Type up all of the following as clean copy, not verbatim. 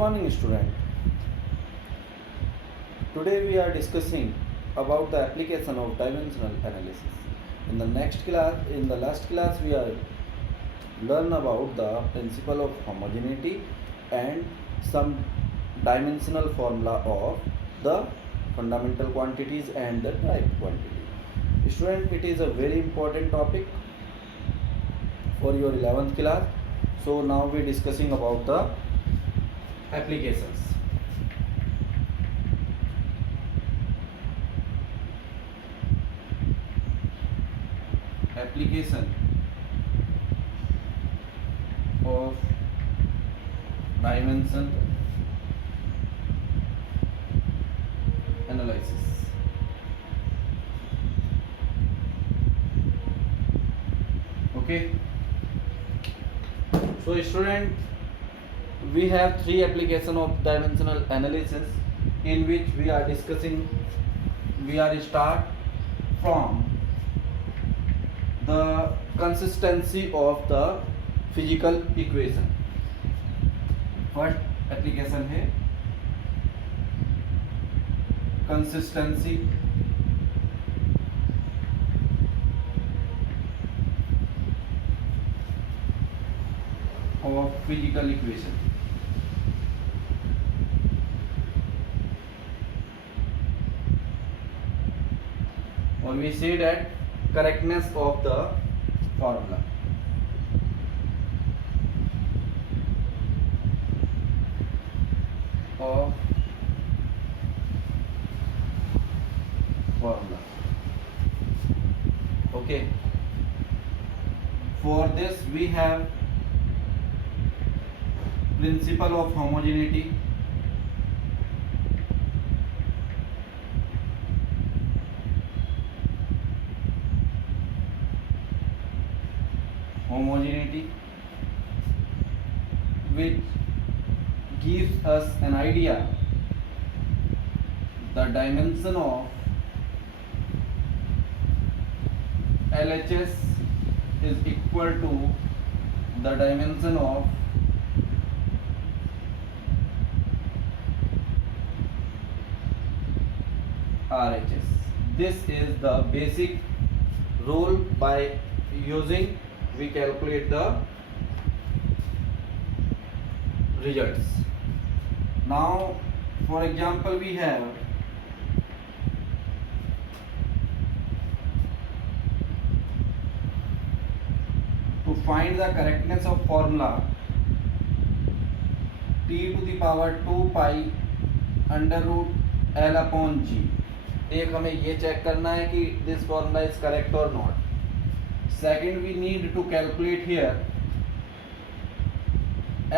morning, student. Today we are discussing about the application of dimensional analysis. In the last class, we are learn about the principle of homogeneity and some dimensional formula of the fundamental quantities and the type quantity. Student, it is a very important topic for your 11th class. So now we are discussing about the applications. Application of dimension analysis. Okay. So student, we have three application of dimensional analysis in which we are discussing. We are start from the consistency of the physical equation. First application है consistency of physical equation. Or we say that correctness of the formula. Of formula. Okay. For this we have principle of homogeneity. Which gives us an idea the dimension of LHS is equal to the dimension of RHS. This is the basic rule. By using we calculate the results. Now for example we have to find the correctness of formula t to the power 2 pi under root L upon G. एक हमें ये check करना है कि this formula is correct और not. Second we need to calculate here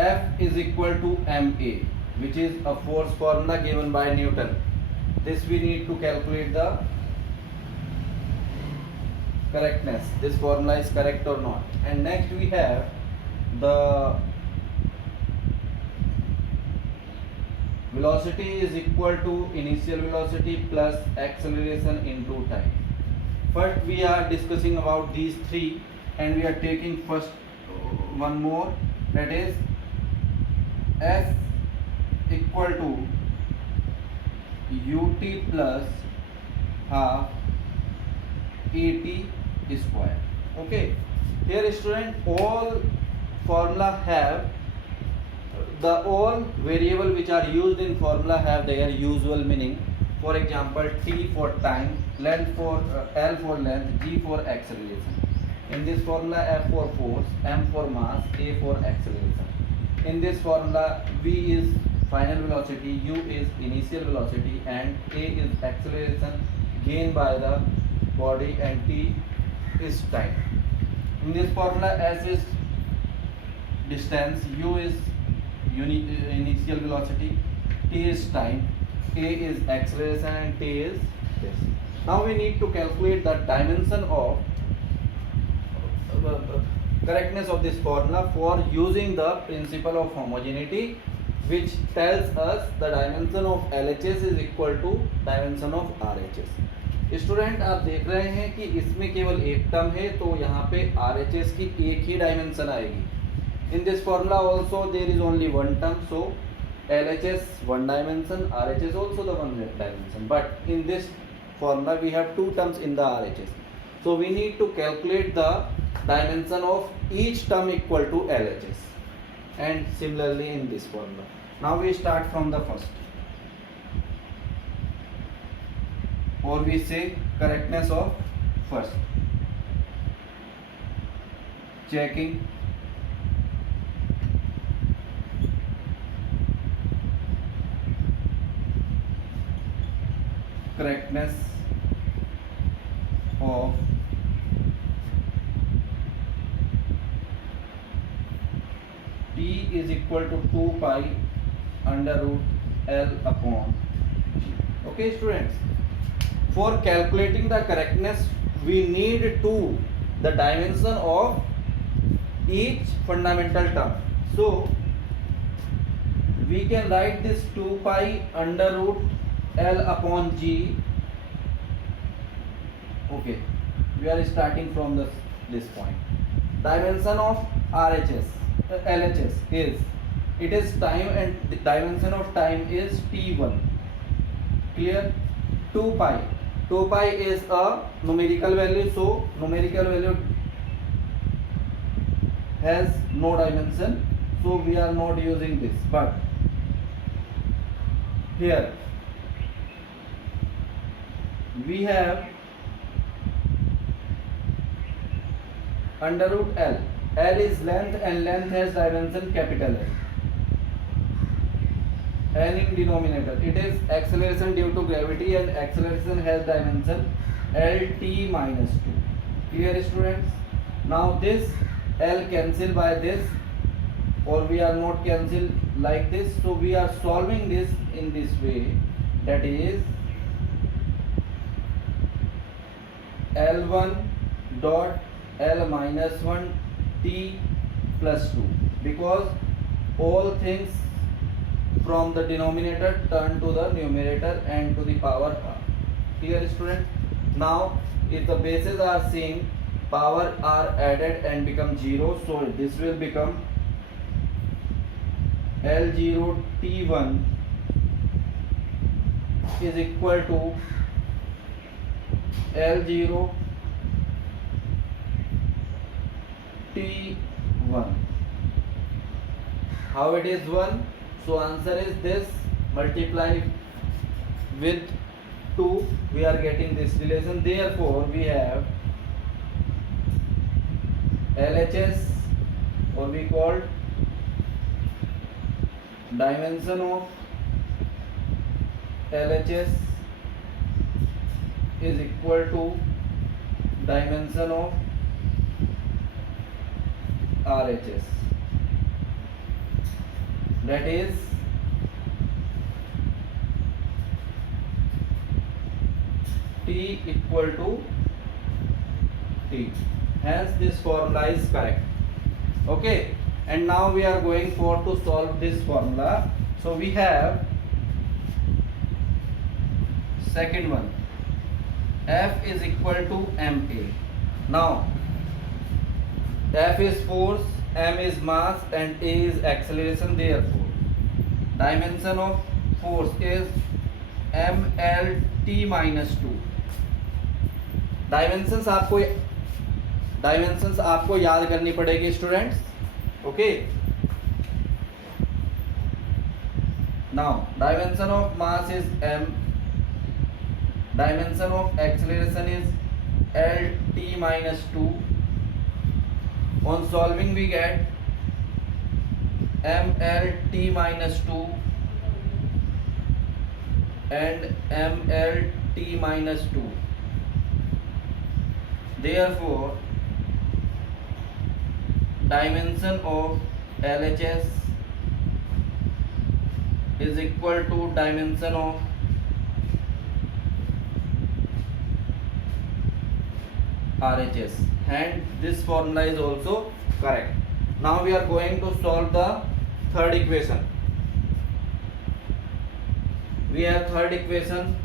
F is equal to ma, which is a force formula given by Newton. This we need to calculate the correctness. This formula is correct or not. And next we have the velocity is equal to initial velocity plus acceleration into time. First we are discussing about these three, and we are taking first one more, that is S equal to ut plus half at square. Okay, here student, all formula have the all variable which are used in formula have their usual meaning. For example, t for time, length for L for length, G for acceleration. In this formula, F for force, M for mass, A for acceleration. In this formula, V is final velocity, U is initial velocity, and A is acceleration gained by the body, and T is time. In this formula, S is distance, U is initial velocity, T is time, A is acceleration, and T is this. Now we need to calculate the dimension of correctness of this formula for using the principle of homogeneity, which tells us the dimension of LHS is equal to dimension of RHS. Student आप देख रहे हैं कि इसमें केवल एक term है, तो यहाँ पे RHS की एक ही डायमेंशन आएगी. In this formula also there is only one term, so LHS one dimension, RHS also the one dimension, but in this formula we have two terms in the RHS, so we need to calculate the dimension of each term equal to LHS, and similarly in this formula. Now we start from the first, or we say correctness of first. Checking correctness of T is equal to 2 pi under root L upon G. Okay students, for calculating the correctness we need to the dimension of each fundamental term. So we can write this 2 pi under root L upon G. Okay, we are starting from this point. Dimension of LHS is, it is time, and the dimension of time is T1. Clear? 2 pi is a numerical value, so numerical value has no dimension, so we are not using this. But here we have under root L. L is length, and length has dimension capital L. N in denominator, it is acceleration due to gravity, and acceleration has dimension LT minus 2. Clear students? Now this L cancel by this, or we are not cancel like this, so we are solving this in this way, that is L1 dot L minus 1 T plus 2, because all things from the denominator turn to the numerator and to the power half. Clear student? Now if the bases are same, power are added and become 0, so this will become L0 T1 is equal to L0 T1. How it is 1? So answer is this, multiply with 2, we are getting this relation. Therefore we have LHS, or we call dimension of LHS is equal to dimension of RHS, that is T equal to T. Hence this formula is correct. Okay, and now we are going for to solve this formula. So we have second one, F is equal to ma. Now F is force, m is mass, and a is acceleration. Therefore dimension of force is mlt minus 2. Dimensions आपको याद करनी पड़ेगी students. Okay, now dimension of mass is m, dimension of acceleration is lt minus 2. On solving we get mlt minus 2 and mlt minus 2. Therefore dimension of LHS is equal to dimension of RHS, and this formula is also correct. Now we are going to solve the third equation. We have third equation,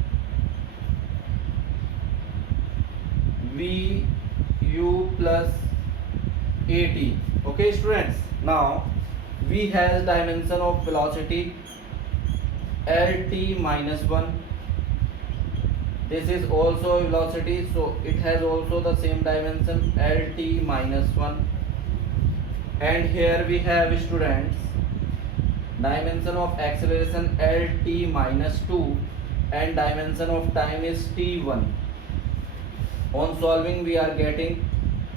VU plus AT. Okay students, now V has dimension of velocity lt minus 1. This is also velocity, so it has also the same dimension, lt minus 1. And here we have, students, dimension of acceleration lt minus 2 and dimension of time is t1. On solving we are getting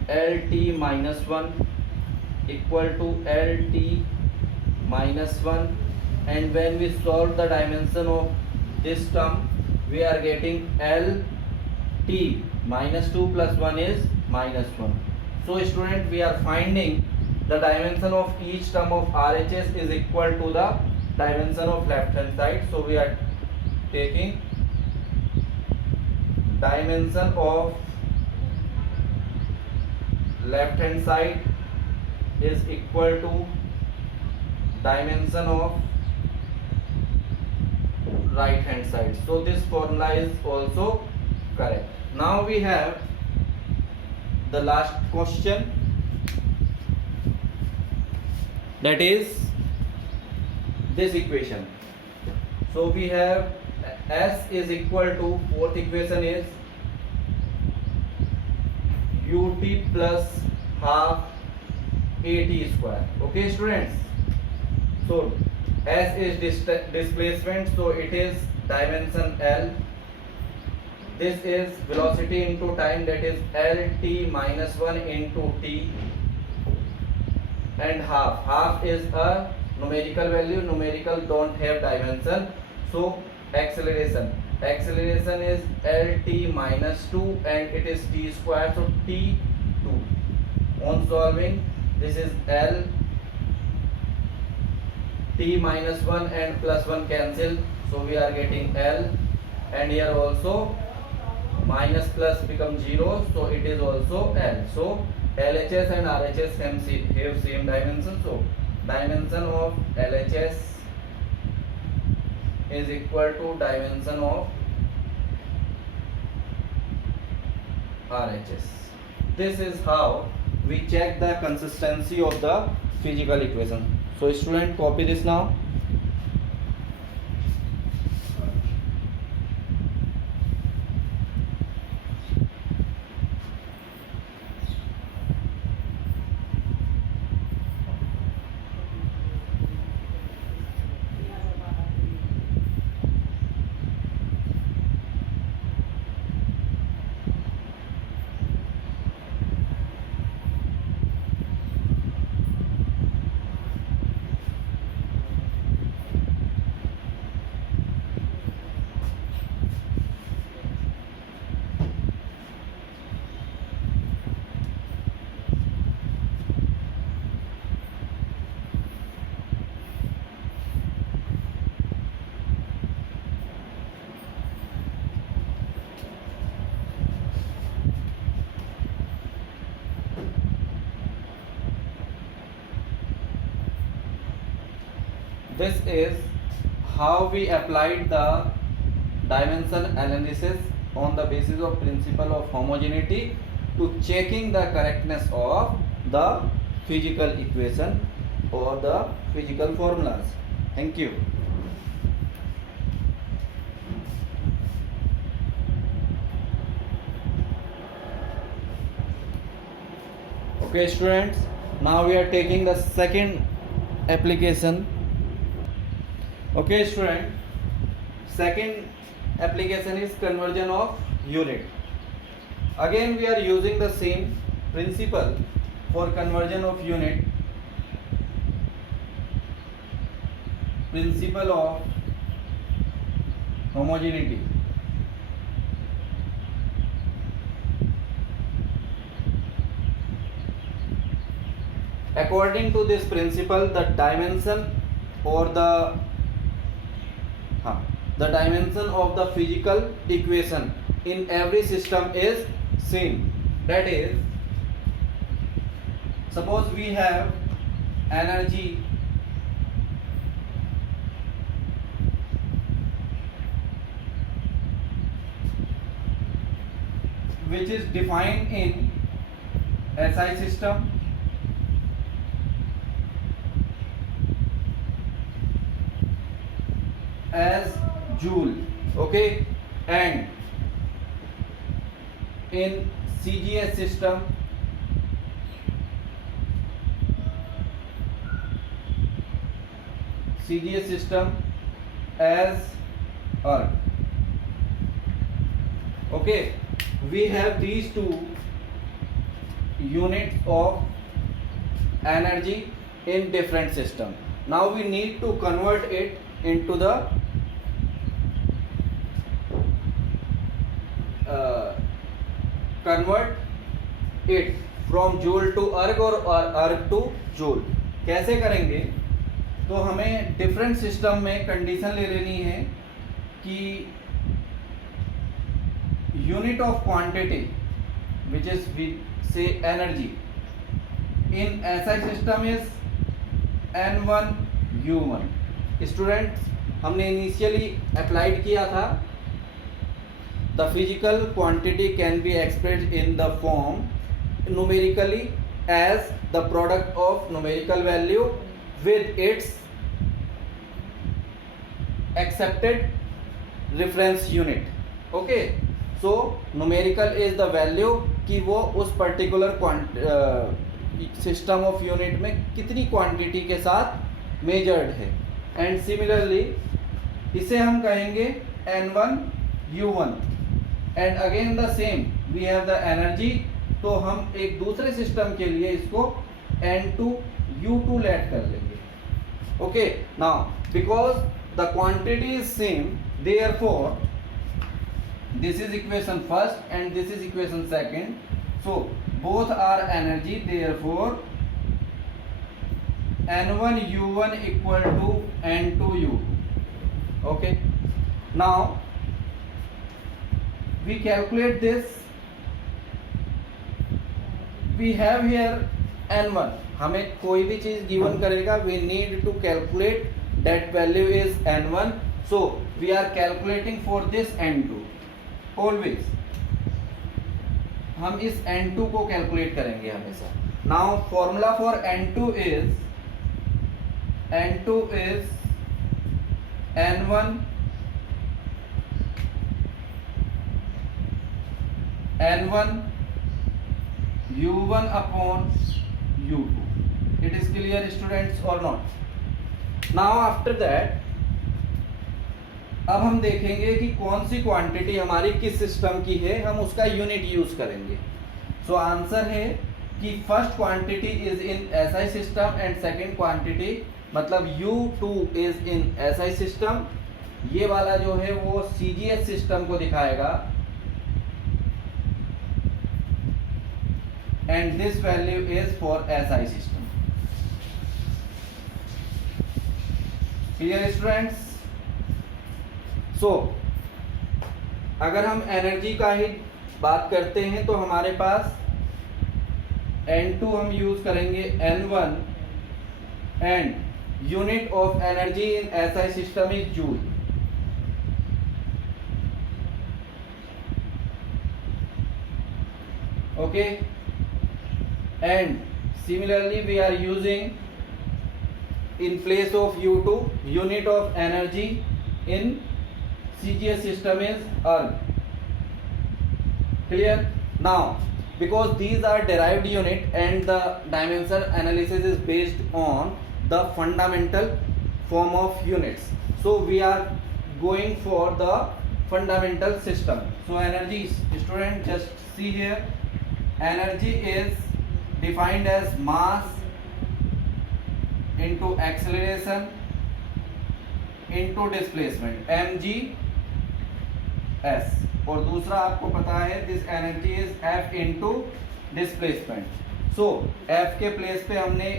lt minus 1 equal to lt minus 1, and when we solve the dimension of this term we are getting lt minus 2 plus 1 is minus 1. So student, we are finding the dimension of each term of RHS is equal to the dimension of left hand side. So we are taking dimension of left hand side is equal to dimension of right hand side. So this formula is also correct. Now we have the last question, that is this equation. So we have S is equal to, fourth equation is ut plus half at square. Okay students, so S is displacement, so it is dimension L. This is velocity into time, that is lt minus 1 into t, and half is a numerical value, numerical don't have dimension. So acceleration is lt minus 2 and it is t square, so t2. On solving, this is L, t minus 1 and plus 1 cancel, so we are getting L, and here also minus plus becomes 0, so it is also L. So LHS and RHS have same dimension, so dimension of LHS is equal to dimension of RHS. This is how we check the consistency of the physical equation. So student, copy this now. This is how we applied the dimension analysis on the basis of principle of homogeneity to checking the correctness of the physical equation or the physical formulas. Thank you. Okay students, now we are taking the second application. Okay student, second application is conversion of unit. Again we are using the same principle for conversion of unit, principle of homogeneity. According to this principle, the dimension or the dimension of the physical equation in every system is same. That is, suppose we have energy which is defined in SI system, as joule. Okay, and in CGS system, as earth. Okay, we have these two units of energy in different system. Now we need to convert it into the convert it from joule to erg और erg to joule. कैसे करेंगे? तो हमें different system में condition ले लेनी है कि unit of quantity which is से energy in SI system is N1 U1. Students, हमने इनिशियली अप्लाइड किया था the physical quantity can be expressed in the form numerically as the product of numerical value with its accepted reference unit. Okay, so numerical is the value कि वो उस particular system of unit में कितनी quantity के साथ measured है. And similarly इसे हम कहेंगे N1 U1 and again the same we have the energy. तो हम एक दूसरे सिस्टम के लिए इसको N2 U2 लेट कर लेंगे. Okay, now because the quantity is same, therefore this is equation first and this is equation second. So both are energy, therefore N1 U1 equal to N2 U2. Okay, now we calculate this. We have here N1. हमें कोई भी चीज given करेगा, we need to calculate that value is N1. So we are calculating for this N2 always. हम इस N2 को calculate करेंगे हमेशा. Now formula for N2 is N1 U1 upon U2. It is clear, students, or not? Now after that अब हम देखेंगे कि कौन सी क्वांटिटी हमारी किस सिस्टम की है, हम उसका यूनिट यूज करेंगे. सो आंसर है कि first quantity is in SI system and second quantity मतलब U2 is in SI system. ये वाला जो है वो CGS सिस्टम को दिखाएगा and this value is for SI system. Clear, students? So अगर हम एनर्जी का ही बात करते हैं तो हमारे पास N2 हम यूज करेंगे N1 and unit of energy in SI system is joule. Okay, and similarly we are using in place of U2 unit of energy in CGS system is erg. Clear? Now because these are derived unit and the dimension analysis is based on the fundamental form of units, so we are going for the fundamental system. So energy, student, just see here, energy is defined as mass into acceleration into displacement mg/s. और दूसरा आपको पता है this energy is F into displacement. So F के place पे हमने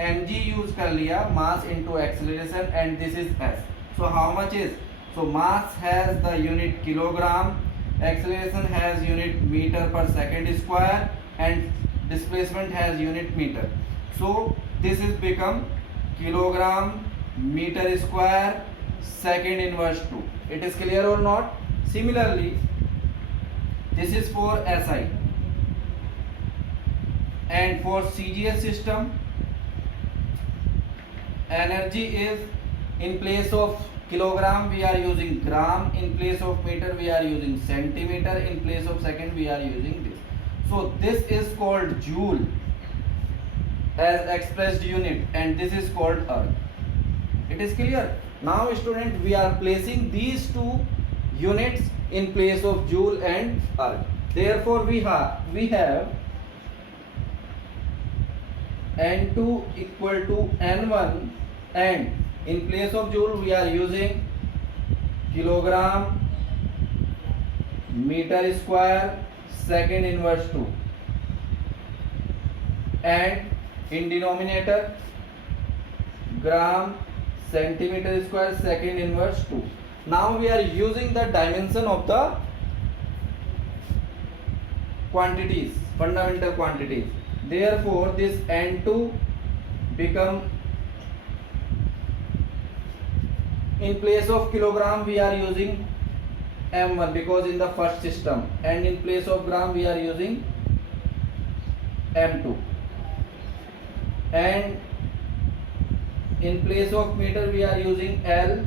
mg use कर लिया, मास into acceleration, and this is s. So how much is? So mass has the unit kilogram, acceleration has unit meter per second square, and displacement has unit meter. So this is become kilogram meter square second inverse 2. It is clear or not? Similarly this is for SI and for CGS system energy is in place of kilogram we are using gram, in place of meter we are using centimeter, in place of second we are using this. So this is called joule as expressed unit, and this is called erg. It is clear? Now student, we are placing these two units in place of joule and erg. Therefore we have N2 equal to N1, and in place of joule we are using kilogram meter square second inverse 2, and in denominator gram centimeter square second inverse 2. Now we are using the dimension of the quantities, fundamental quantities. Therefore this N2 become, in place of kilogram we are using M1 because in the first system, and in place of gram we are using M2, and in place of meter we are using L1,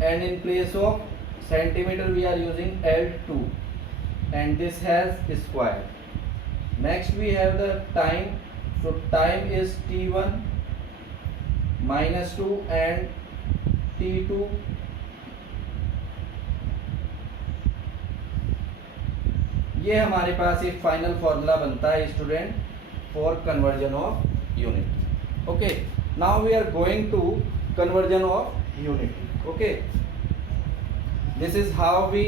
and in place of centimeter we are using L2, and this has square. Next we have the time. So time is T1 minus 2 and T2 ये हमारे पास एक final formula बनता है student for conversion of unit. Okay, now we are going to conversion of unit. Okay, this is how we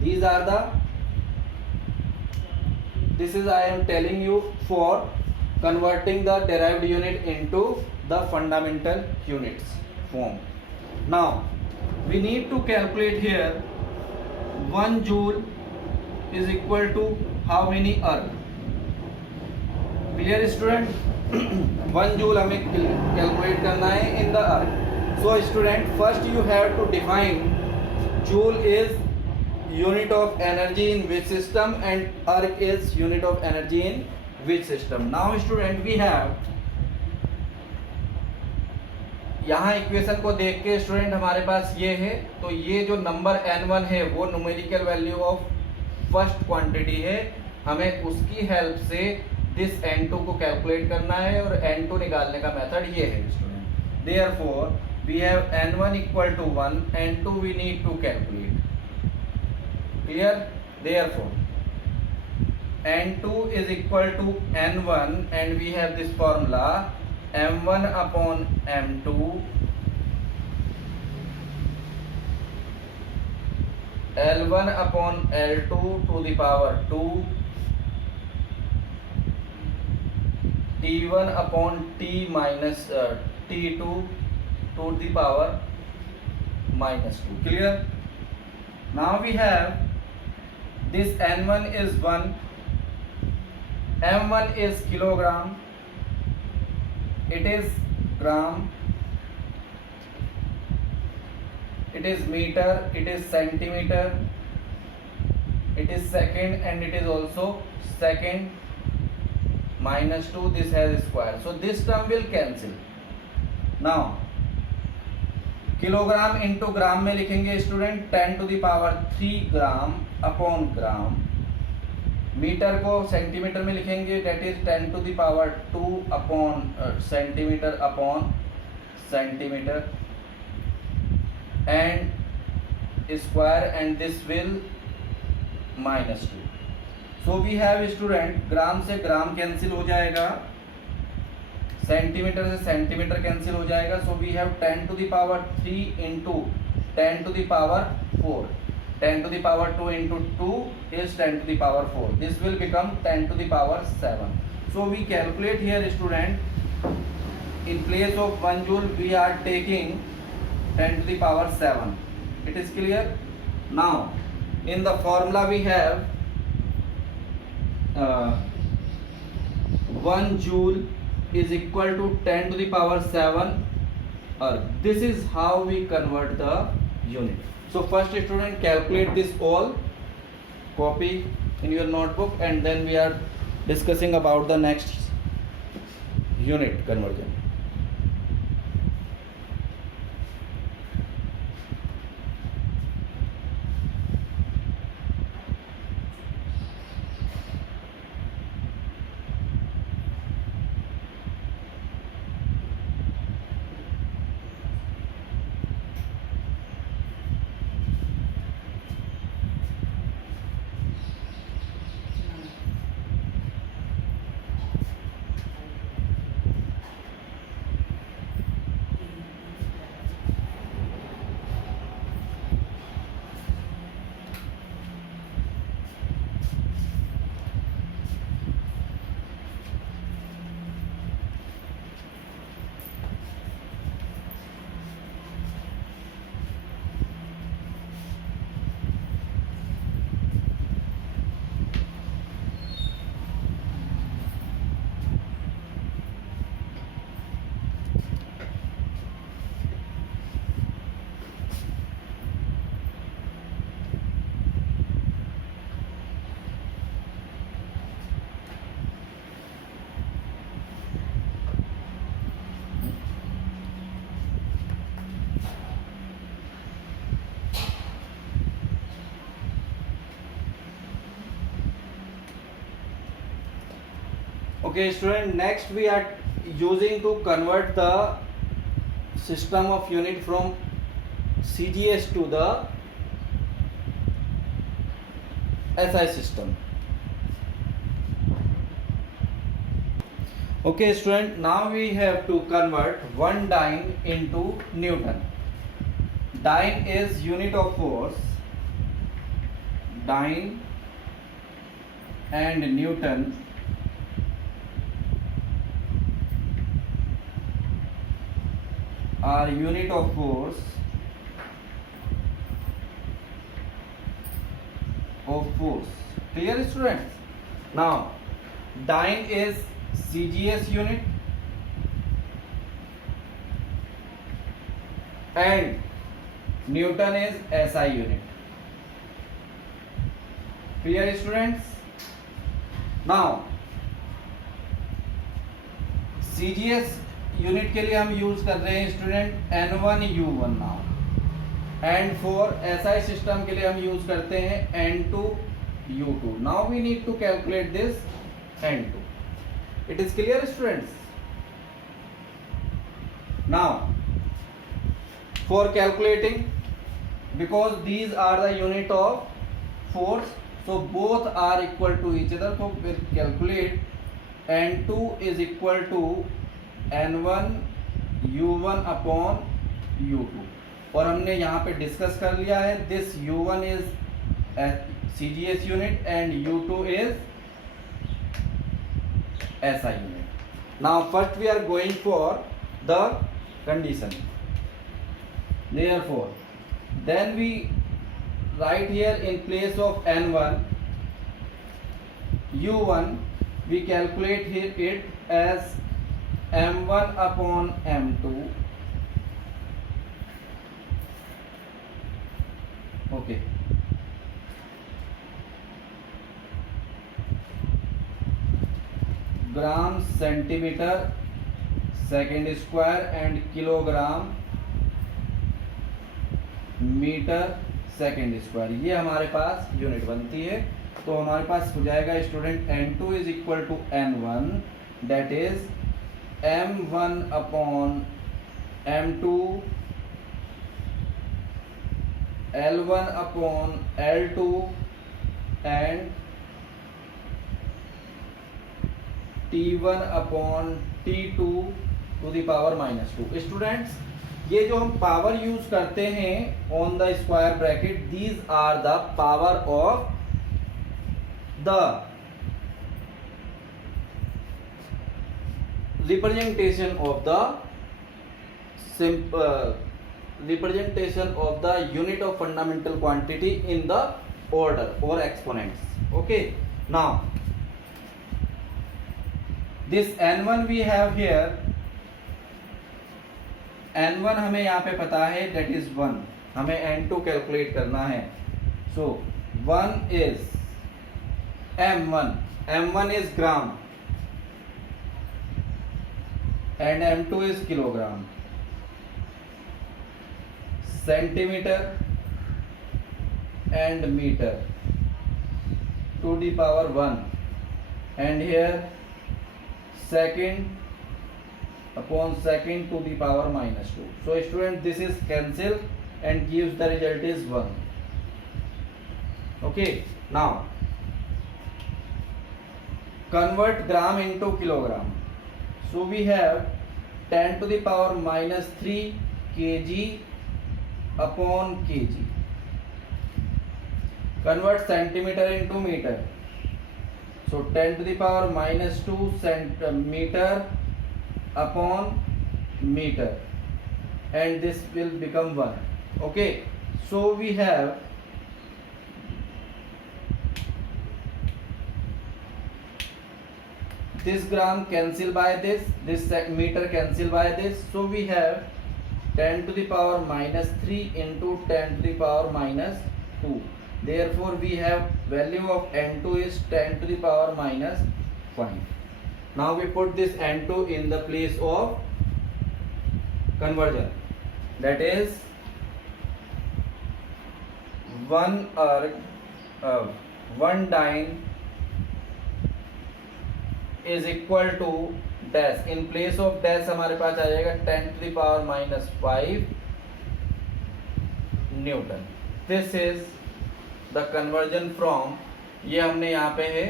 these are the this is I am telling you for converting the derived unit into the fundamental units form. Now we need to calculate here 1 joule is equal to how many erg. Clear student? 1 joule हमें calculate करना है in the erg. So student, first you have to define joule is unit of energy in which system and erg is unit of energy in which system. Now student, we have यहाँ equation को देख के student हमारे पास ये है, तो ये जो नंबर n1 है वो numerical value of first quantity है. हमें उसकी हेल्प से दिस n2 को कैलकुलेट करना है, और n2 निकालने का मेथड ये है student. Therefore we have n1 equal to 1, n2 we need to calculate. Clear? Therefore N2 is equal to N1, and we have this formula M1 upon M2 L1 upon L2 to the power 2 T1 upon T minus T2 to the power minus 2. Clear? Now we have this N1 is 1, M1 is kilogram, it is gram, it is meter, it is centimeter, it is second, and it is also second, minus 2, this has square. So this term will cancel. Now kilogram into gram में लिखेंगे student 10 to the power 3 gram upon gram. Metre को centimetre में लिखेंगे, that is 10 to the power 2 upon centimetre upon centimetre, and square, and this will minus 2. So we have student, gram से gram cancel हो जाएगा, centimetre से centimetre cancel हो जाएगा. So we have 10 to the power 3 into 10 to the power 4. 10 to the power 2 into 2 is 10 to the power 4. This will become 10 to the power 7. So we calculate here student, in place of 1 joule we are taking 10 to the power 7. It is clear? Now in the formula we have 1 joule is equal to 10 to the power 7 erg. This is how we convert the unit. So first student, calculate this all, copy in your notebook, and then we are discussing about the next unit conversion. Okay student, next we are using to convert the system of unit from CGS to the SI system. Okay student, now we have to convert one dyne into Newton. Dyne is unit of force, dyne and Newton are unit of force Clear students? Now dyne is CGS unit and Newton is SI unit. Clear students? Now CGS unit के लिए हम use कर रहे हैं student N1U1 now, and for SI system के लिए हम use करते हैं N2U2. Now we need to calculate this N2. It is clear students? Now for calculating, because these are the unit of force, so both are equal to each other, so we'll calculate N2 is equal to N1 U1 upon U2. और हमने यहाँ पे discuss कर लिया है, this U1 is CGS unit and U2 is SI unit. Now first we are going for the condition. Therefore then we write here in place of N1 U1, we calculate here it as M1 upon M2. Okay. Gram centimetre second square and kilogram metre second square, ये हमारे पास unit बनती है. तो हमारे पास हो जाएगा student N2 is equal to N1, that is M1 upon M2 L1 upon L2 and T1 upon T2 to the power -2. Students, ये जो हम पावर यूज करते हैं on the square bracket, these are the power of the representation of the unit of fundamental quantity in the order or exponents. Okay, now this N1 we have here, N1 हमें यहाँ पे पता है, that is 1. हमें N2 calculate करना है. So 1 is m1 is gram and m2 is kilogram. Centimeter and meter to the power 1, and here second upon second to the power minus 2. So student, this is cancelled and gives the result is 1. Okay, now convert gram into kilogram. So we have 10 to the power minus 3 kg upon kg. Convert centimeter into meter. So 10 to the power minus 2 centimeter upon meter, and this will become 1. Okay, so we have this gram cancel by this meter cancel by this. So we have 10 to the power minus 3 into 10 to the power minus 2. Therefore we have value of n2 is 10 to the power minus 5. Now we put this n2 in the place of conversion, that is 1 dyne is equal to dash. In place of dash हमारे पास आ जाएगा 10 to the power minus 5 Newton. This is the conversion from, ये हमने यहाँ पे है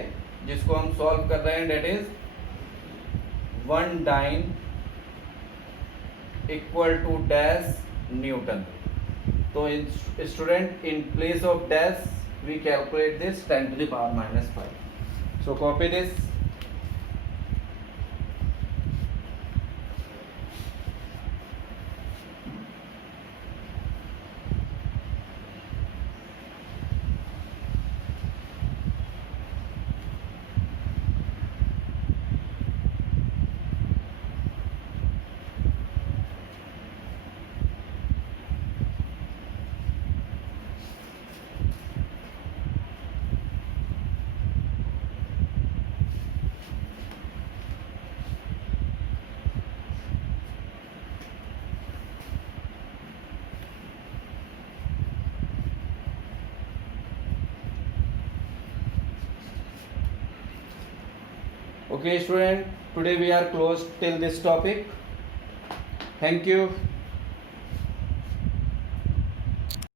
जिसको हम solve कर रहे हैं, that is 1 dyne equal to dash Newton. तो student, in place of dash we calculate this 10 to the power minus 5. So copy this. Okay student, today we are closed till this topic. Thank you.